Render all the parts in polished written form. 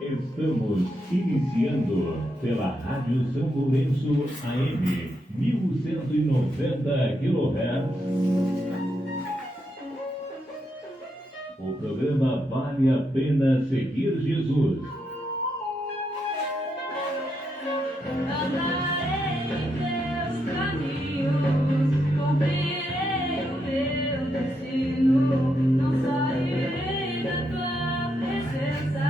Estamos iniciando pela Rádio São Lourenço AM 1190 kHz. O programa Vale a Pena Seguir Jesus. Andarei em teus caminhos, cumprirei o meu destino, não sairei da tua presença.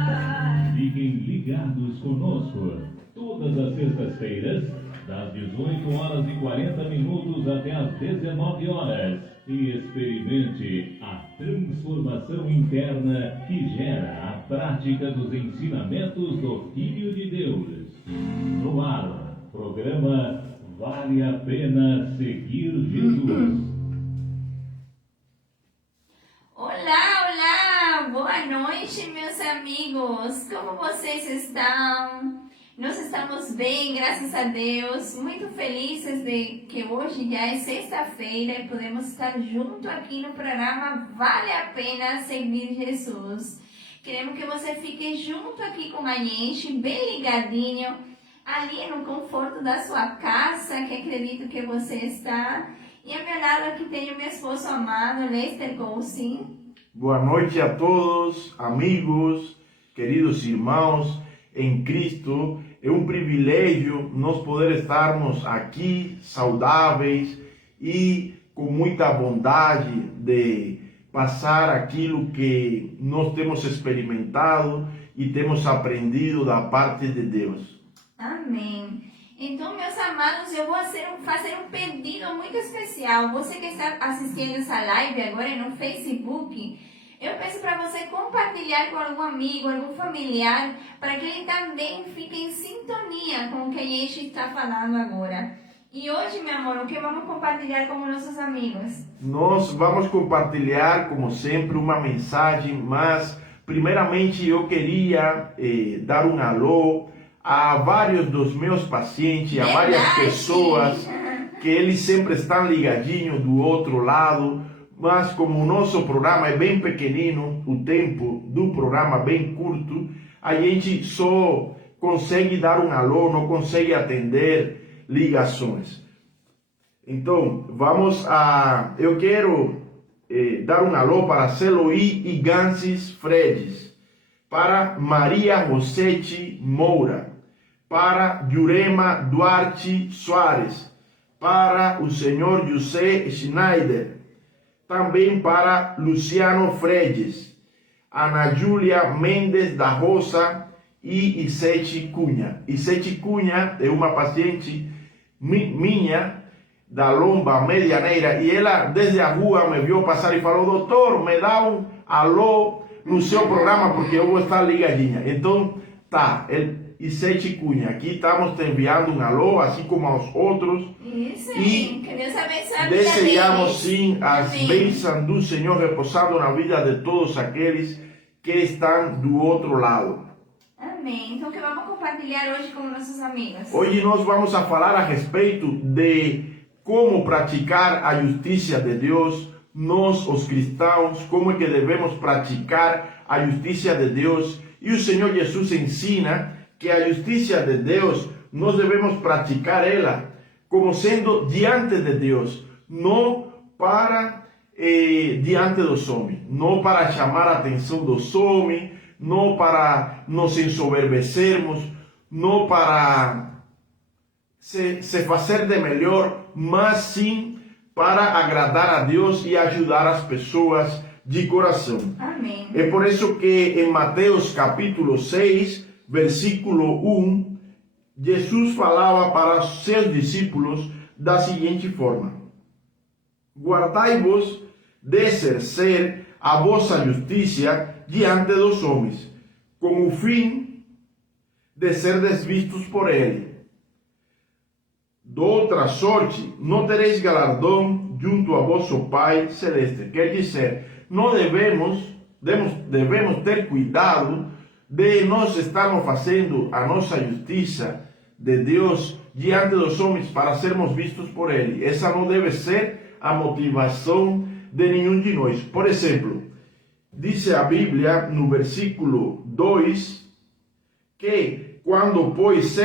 Fiquem ligados conosco, todas as sextas-feiras, das 18h40 até as 19h, e experimente a transformação interna que gera a prática dos ensinamentos do Filho de Deus. No ar, programa Vale a Pena Seguir Jesus. Olá, boa noite, meus amigos. Como vocês estão? Nós estamos bem, graças a Deus. Muito felizes de que hoje já é sexta-feira e podemos estar junto aqui no programa Vale a Pena Seguir Jesus. Queremos que você fique junto aqui com a gente, bem ligadinho, ali no conforto da sua casa, que acredito que você está. E ao meu lado aqui tenho meu esposo amado, Lester Golsin. Boa noite a todos, amigos, queridos irmãos em Cristo. É um privilégio nós poder estarmos aqui saudáveis e com muita bondade de passar aquilo que nós temos experimentado e temos aprendido da parte de Deus. Amém. Então, meus amados, eu vou fazer um pedido muito especial. Você que está assistindo essa live agora no Facebook, eu peço para você compartilhar com algum amigo, algum familiar, para que ele também fique em sintonia com o que a gente está falando agora. E hoje, meu amor, o que vamos compartilhar com nossos amigos? Nós vamos compartilhar, como sempre, uma mensagem, mas primeiramente eu queria dar um alô a vários dos meus pacientes, a várias pessoas que eles sempre estão ligadinhos do outro lado, mas como o nosso programa é bem pequenino, o tempo do programa bem curto, a gente só consegue dar um alô, não consegue atender ligações. Então, eu quero dar um alô para Celoí e Gansis Fredes, para Maria Rosete Moura, para Jurema Duarte Soares, para o senhor José Schneider, também para Luciano Fredes, Ana Júlia Mendes da Rosa e Isete Cunha. Isete Cunha é uma paciente minha da Lomba Medianeira e ela desde a rua me viu passar e falou: doutor, me dá um alô no seu programa porque eu vou estar ligadinha. Então, Isete Cunha, aqui estamos te enviando um alô, assim como aos outros. Isso, e que Deus abençoe a vida desejamos deles. sim as Amém. bênçãos do Senhor repousando na vida de todos aqueles que estão do outro lado. Amém. Então, o que vamos compartilhar hoje com nossos amigos? Hoje nós vamos a falar a respeito de como praticar a justiça de Deus, nós os cristãos, como é que devemos praticar a justiça de Deus. E o Senhor Jesus ensina que a justiça de Deus, nós devemos praticar ela como sendo diante de Deus, não para diante dos homens, não para chamar a atenção dos homens, não para nos ensoberbecermos, não para se fazer de melhor, mas sim para agradar a Deus e ajudar as pessoas de coração. Amém. É por isso que em Mateus capítulo 6, versículo 1, Jesus falava para os seus discípulos da seguinte forma: guardai-vos de exercer a vossa justiça diante dos homens, com o fim de ser desvistos por ele. De outra sorte, não tereis galardão junto a vosso Pai Celeste. Quer dizer, não devemos ter cuidado de nós estarmos fazendo a nossa justiça de Deus diante dos homens para sermos vistos por Ele. Essa não deve ser a motivação de nenhum de nós. Por exemplo, diz a Bíblia no versículo 2 que quando, pois,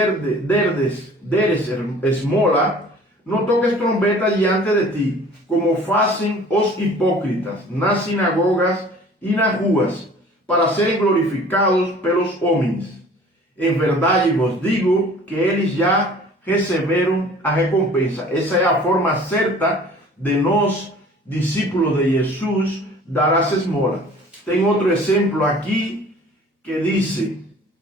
deres esmola, não toques trombeta diante de ti, como fazem os hipócritas nas sinagogas e nas ruas, para serem glorificados pelos homens. Em verdade vos digo que eles já receberam a recompensa. Essa é a forma certa de nós, discípulos de Jesus, dar as esmolas. Tem outro exemplo aqui que diz,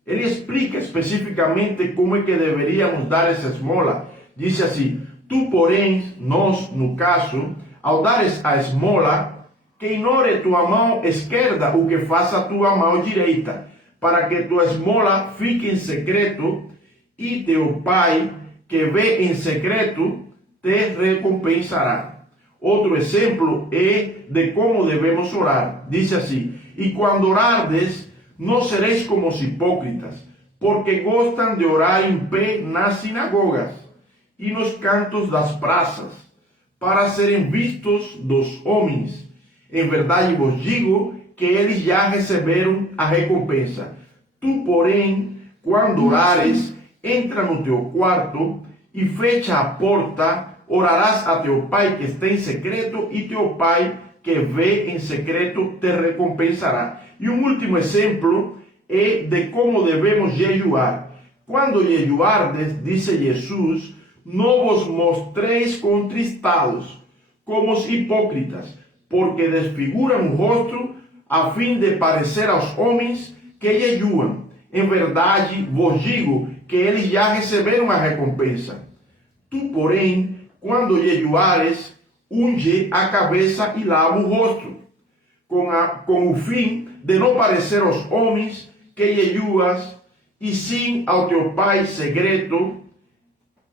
ele explica especificamente como é que deveríamos dar essa esmola. Diz assim: tu, porém, nós, no caso, ao dares a esmola, que ignore tua mão esquerda o que faça a tua mão direita, para que tua esmola fique em secreto, e teu Pai, que vê em secreto, te recompensará. Outro exemplo é de como devemos orar. Diz assim: e quando orardes, não sereis como os hipócritas, porque gostam de orar em pé nas sinagogas e nos cantos das praças, para serem vistos dos homens. Em verdade vos digo que eles já receberam a recompensa. Tu, porém, quando orares, entra no teu quarto e fecha a porta, orarás a teu Pai que está em secreto, e teu Pai que vê em secreto te recompensará. E um último exemplo é de como devemos jejuar. Quando jejuardes, disse Jesus, não vos mostreis contristados, como os hipócritas, porque desfiguram o rosto, a fim de parecer aos homens que jejuam. Em verdade, vos digo que eles já receberam a recompensa. Tu, porém, quando jejuares, unge a cabeça e lava o rosto, com o fim de não parecer aos homens que jejuas, e sim ao teu Pai secreto,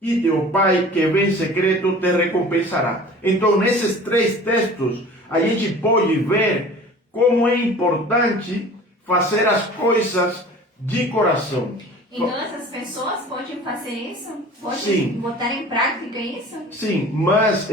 e teu Pai que vê em secreto te recompensará. Então, nesses três textos, a gente pode ver como é importante fazer as coisas de coração. Então essas pessoas podem fazer isso? Podem Sim. botar em prática isso? Sim, mas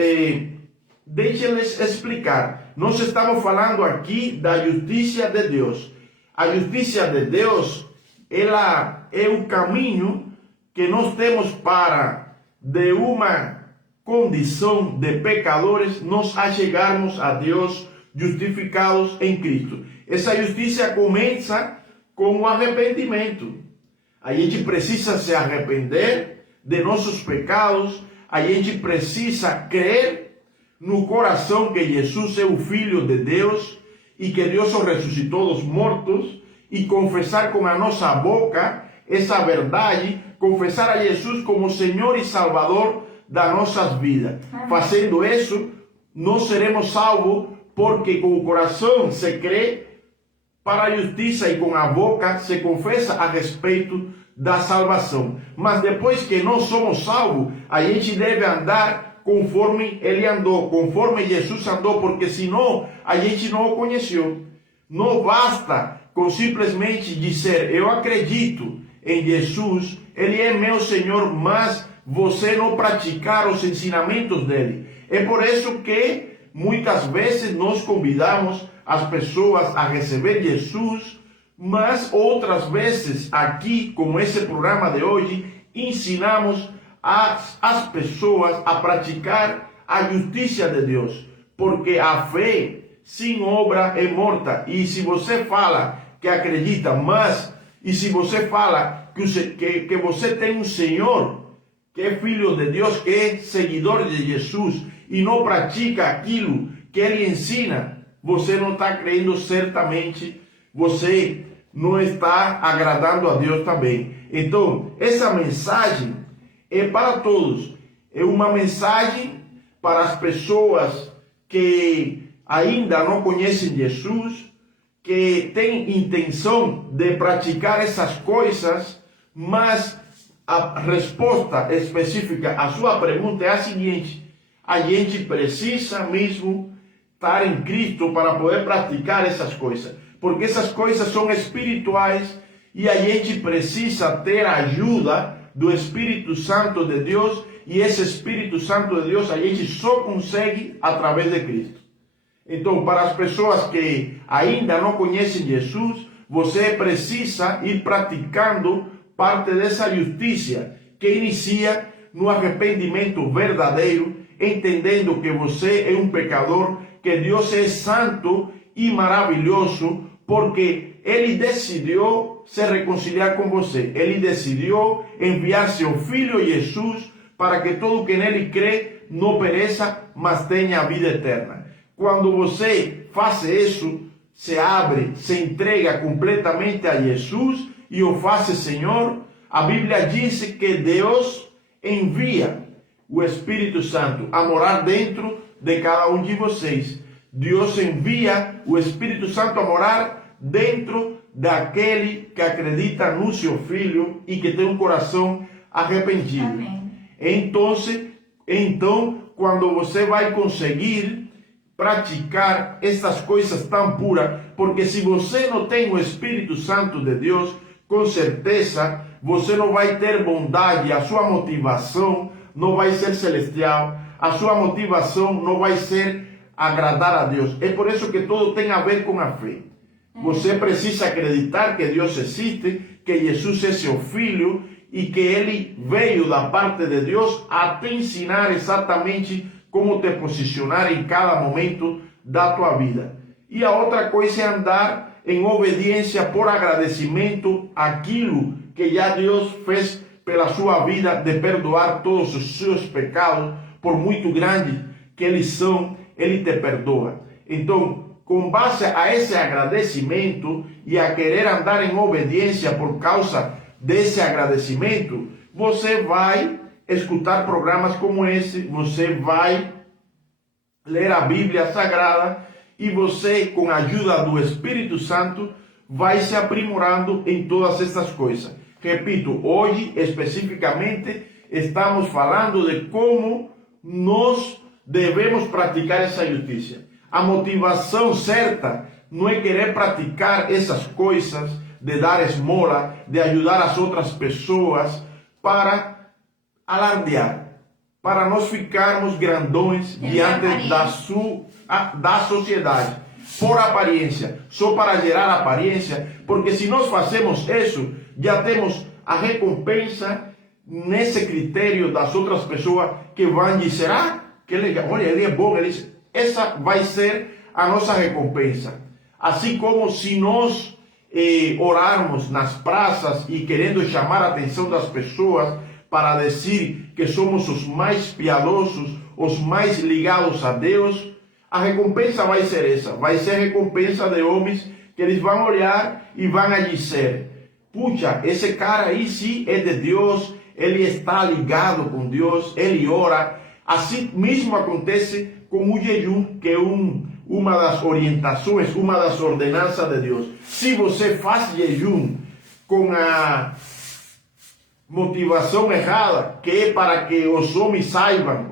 deixe-les explicar. Nós estamos falando aqui da justiça de Deus. A justiça de Deus, ela é o caminho que nós temos para, de uma condição de pecadores, nós chegarmos a Deus justificados em Cristo. Essa justiça começa com o arrependimento. A gente precisa se arrepender de nossos pecados, a gente precisa crer no coração que Jesus é o Filho de Deus e que Deus o ressuscitou dos mortos, e confessar com a nossa boca essa verdade, confessar a Jesus como Senhor e Salvador das nossas vidas. Amém. Fazendo isso, nós seremos salvos, porque com o coração se crê para a justiça e com a boca se confessa a respeito da salvação. Mas depois que nós somos salvos, a gente deve andar conforme ele andou, conforme Jesus andou, porque senão a gente não o conheceu. Não basta com simplesmente dizer, eu acredito em Jesus, ele é meu Senhor, mas você não praticar os ensinamentos dele. É por isso que muitas vezes nós convidamos as pessoas a receber Jesus, mas outras vezes aqui, como esse programa de hoje, ensinamos as pessoas a praticar a justiça de Deus, porque a fé sem obra é morta. E se você fala que acredita, mas e se você fala que você tem um Senhor que é filho de Deus, que é seguidor de Jesus, e não pratica aquilo que ele ensina, você não está crendo certamente, você não está agradando a Deus também. Então, essa mensagem é para todos. É uma mensagem para as pessoas que ainda não conhecem Jesus, que têm intenção de praticar essas coisas, mas a resposta específica à sua pergunta é a seguinte: a gente precisa mesmo estar em Cristo para poder praticar essas coisas, porque essas coisas são espirituais e a gente precisa ter a ajuda do Espírito Santo de Deus, e esse Espírito Santo de Deus a gente só consegue através de Cristo. Então, para as pessoas que ainda não conhecem Jesus, você precisa ir praticando parte dessa justiça que inicia no arrependimento verdadeiro, entendendo que você é um pecador, que Deus é santo e maravilhoso, porque Ele decidiu se reconciliar com você. Ele decidiu enviar seu Filho Jesus para que todo que nele crê não pereça, mas tenha a vida eterna. Quando você faz isso, se abre, se entrega completamente a Jesus e o faz Senhor, a Bíblia diz que Deus envia o Espírito Santo a morar dentro de cada um de vocês. Deus envia o Espírito Santo a morar dentro daquele que acredita no seu Filho e que tem um coração arrependido. Amém. Então, quando você vai conseguir praticar essas coisas tão puras, porque se você não tem o Espírito Santo de Deus, com certeza você não vai ter bondade, a sua motivação não vai ser celestial, a sua motivação não vai ser agradar a Deus. É por isso que tudo tem a ver com a fé. Você precisa acreditar que Deus existe, que Jesus é seu Filho e que Ele veio da parte de Deus a te ensinar exatamente como te posicionar em cada momento da tua vida. E a outra coisa é andar em obediência por agradecimento àquilo que já Deus fez pela sua vida, de perdoar todos os seus pecados, por muito grandes que eles são, Ele te perdoa. Então, com base a esse agradecimento e a querer andar em obediência por causa desse agradecimento, você vai escutar programas como esse, você vai ler a Bíblia Sagrada e você, com a ajuda do Espírito Santo, vai se aprimorando em todas essas coisas. Repito, hoje especificamente estamos falando de como nós devemos praticar essa justiça. A motivação certa não é querer praticar essas coisas, de dar esmola, de ajudar as outras pessoas para alardear, para nós ficarmos grandões diante da sociedade, por aparência, só para gerar aparência, porque se nós fazemos isso, já temos a recompensa nesse critério das outras pessoas que vão dizer, que legal, olha, ele é bom, essa vai ser a nossa recompensa. Assim como se nós orarmos nas praças e querendo chamar a atenção das pessoas para dizer que somos os mais piedosos, os mais ligados a Deus, a recompensa vai ser essa, vai ser a recompensa de homens que eles vão olhar e vão dizer, puxa, esse cara aí sim é de Deus, ele está ligado com Deus, ele ora. Assim mesmo acontece com o jejum, que é uma das orientações, uma das ordenanças de Deus. Se você faz jejum com a motivação errada, que é para que os homens saibam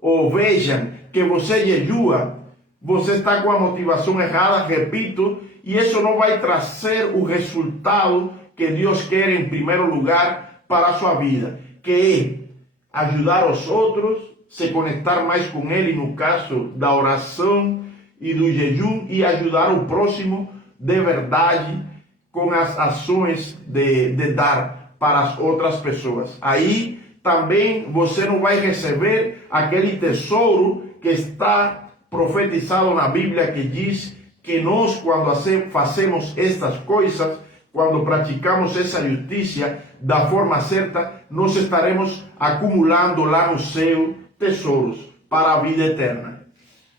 ou vejam que você jejua, você está com a motivação errada, repito, e isso não vai trazer o resultado que Deus quer em primeiro lugar para a sua vida, que é ajudar os outros, se conectar mais com Ele no caso da oração e do jejum e ajudar o próximo de verdade com as ações de dar para as outras pessoas. Aí também você não vai receber aquele tesouro que está profetizado na Bíblia, que diz que nós, quando fazemos estas coisas, quando praticamos essa justiça da forma certa, nós estaremos acumulando lá no céu tesouros para a vida eterna.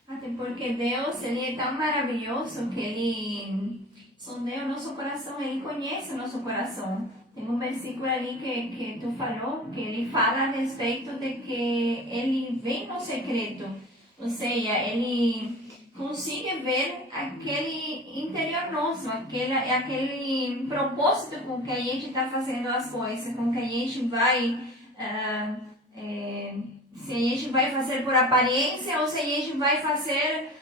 Até porque Deus, Ele é tão maravilhoso que Ele sondeia o nosso coração, Ele conhece o nosso coração. Tem um versículo ali que tu falou, que ele fala a respeito de que Ele vem no secreto. Ou seja, Ele consegue ver aquele interior nosso, aquele propósito com que a gente está fazendo as coisas, com que a gente vai... se a gente vai fazer por aparência ou se a gente vai fazer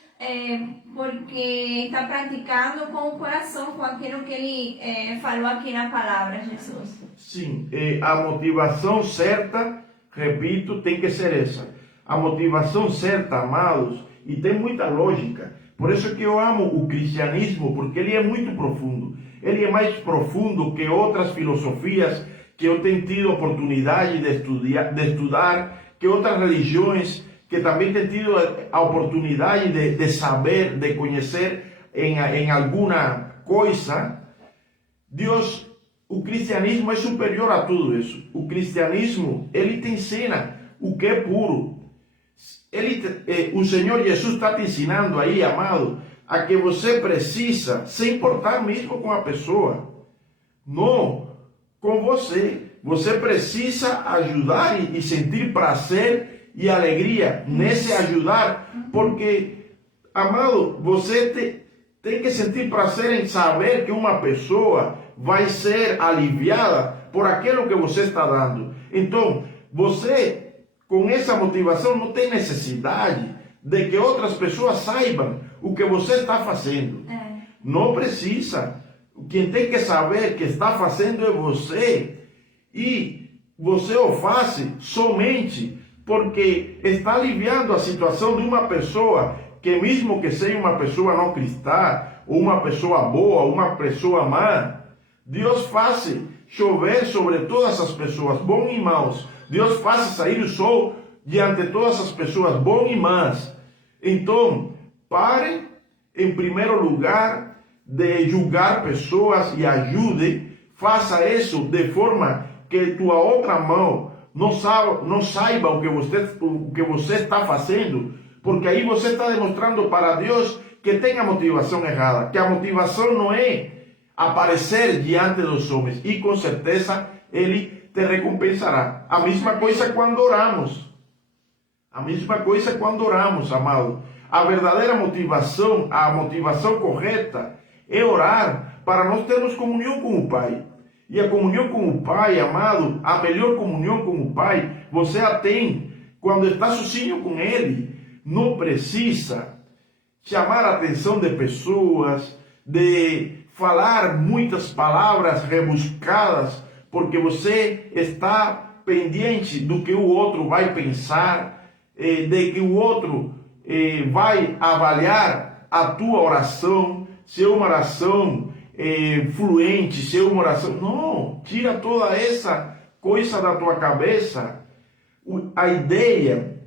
porque está praticando com o coração, com aquilo que Ele falou aqui na palavra, Jesus. Sim, a motivação certa, repito, tem que ser essa. A motivação certa, amados, e tem muita lógica, Por isso que eu amo o cristianismo, porque ele é muito profundo. Ele é mais profundo que outras filosofias que eu tenho tido oportunidade de estudar, que outras religiões que também tenho tido a oportunidade de saber, de conhecer em alguma coisa. Deus, o cristianismo é superior a tudo isso. O cristianismo, ele te ensina o que é puro. O Senhor Jesus está te ensinando aí, amado, a que você precisa se importar mesmo com a pessoa, não com você. Você precisa ajudar e sentir prazer e alegria nesse ajudar, porque, amado, você tem que sentir prazer em saber que uma pessoa vai ser aliviada por aquilo que você está dando. Então, você, com essa motivação, não tem necessidade de que outras pessoas saibam o que você está fazendo. Não precisa. Quem tem que saber que está fazendo é você. E você o faz somente porque está aliviando a situação de uma pessoa que, mesmo que seja uma pessoa não cristã, ou uma pessoa boa, ou uma pessoa má, Deus faz chover sobre todas as pessoas, bons e maus. Deus faz sair o sol diante de todas as pessoas, bons e más. Então, pare, em primeiro lugar, de julgar pessoas e ajude. Faça isso de forma que tua outra mão não saiba o que você está fazendo, porque aí você está demonstrando para Deus que tem a motivação errada, que a motivação não é aparecer diante dos homens, e com certeza Ele te recompensará. A mesma coisa quando oramos. A mesma coisa quando oramos, amado. A verdadeira motivação, a motivação correta, é orar para nós termos comunhão com o Pai. E a comunhão com o Pai, amado, a melhor comunhão com o Pai, você a tem quando está sozinho com Ele. Não precisa chamar a atenção de pessoas, de falar muitas palavras rebuscadas, porque você está pendente do que o outro vai pensar, de que o outro vai avaliar a tua oração, se é uma oração fluente, se é uma oração... Não, tira toda essa coisa da tua cabeça. A ideia,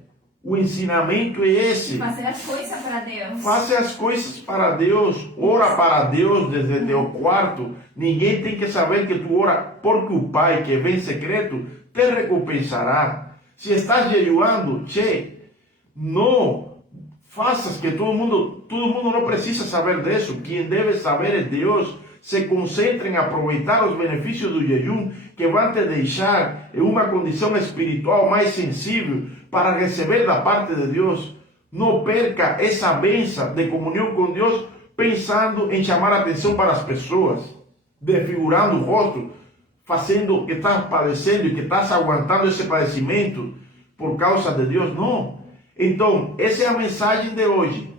o ensinamento é esse. Fazer as coisas para Deus. Faça as coisas para Deus. Ora para Deus desde o quarto. Ninguém tem que saber que tu ora, porque o Pai que vem em secreto te recompensará. Se estás jejuando, não faças que todo mundo não precisa saber disso. Quem deve saber é Deus. Se concentre em aproveitar os benefícios do jejum, que vão te deixar em uma condição espiritual mais sensível para receber da parte de Deus. Não perca essa bênção de comunhão com Deus pensando em chamar a atenção para as pessoas, desfigurando o rosto, fazendo que estás padecendo e que estás aguentando esse padecimento por causa de Deus. Não. Então, essa é a mensagem de hoje.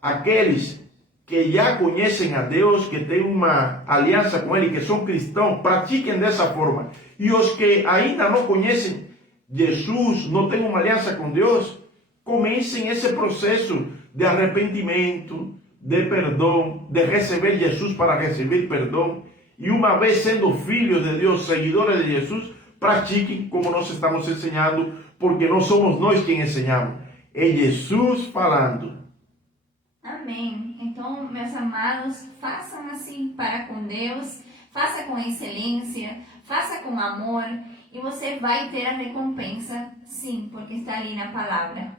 Aqueles que já conhecem a Deus, que têm uma aliança com Ele, que são cristãos, pratiquem dessa forma. E os que ainda não conhecem Jesus, não têm uma aliança com Deus, comecem esse processo de arrependimento, de perdão, de receber Jesus para receber perdão. E uma vez sendo filhos de Deus, seguidores de Jesus, pratiquem como nós estamos ensinando, porque não somos nós quem ensinamos, é Jesus falando. Amém. Então, meus amados, façam assim para com Deus, faça com excelência, faça com amor, e você vai ter a recompensa, sim, porque está ali na palavra.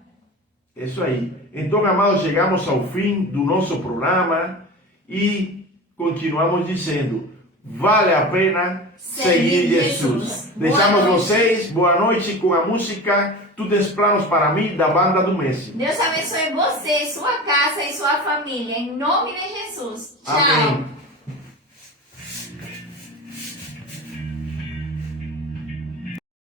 Isso aí. Então, amados, chegamos ao fim do nosso programa e continuamos dizendo, vale a pena seguir Jesus. Deixamos vocês, boa noite, com a música Tu Tens Planos para Mim, da banda do Messi. Deus abençoe você, sua casa e sua família, em nome de Jesus. Tchau. Amém.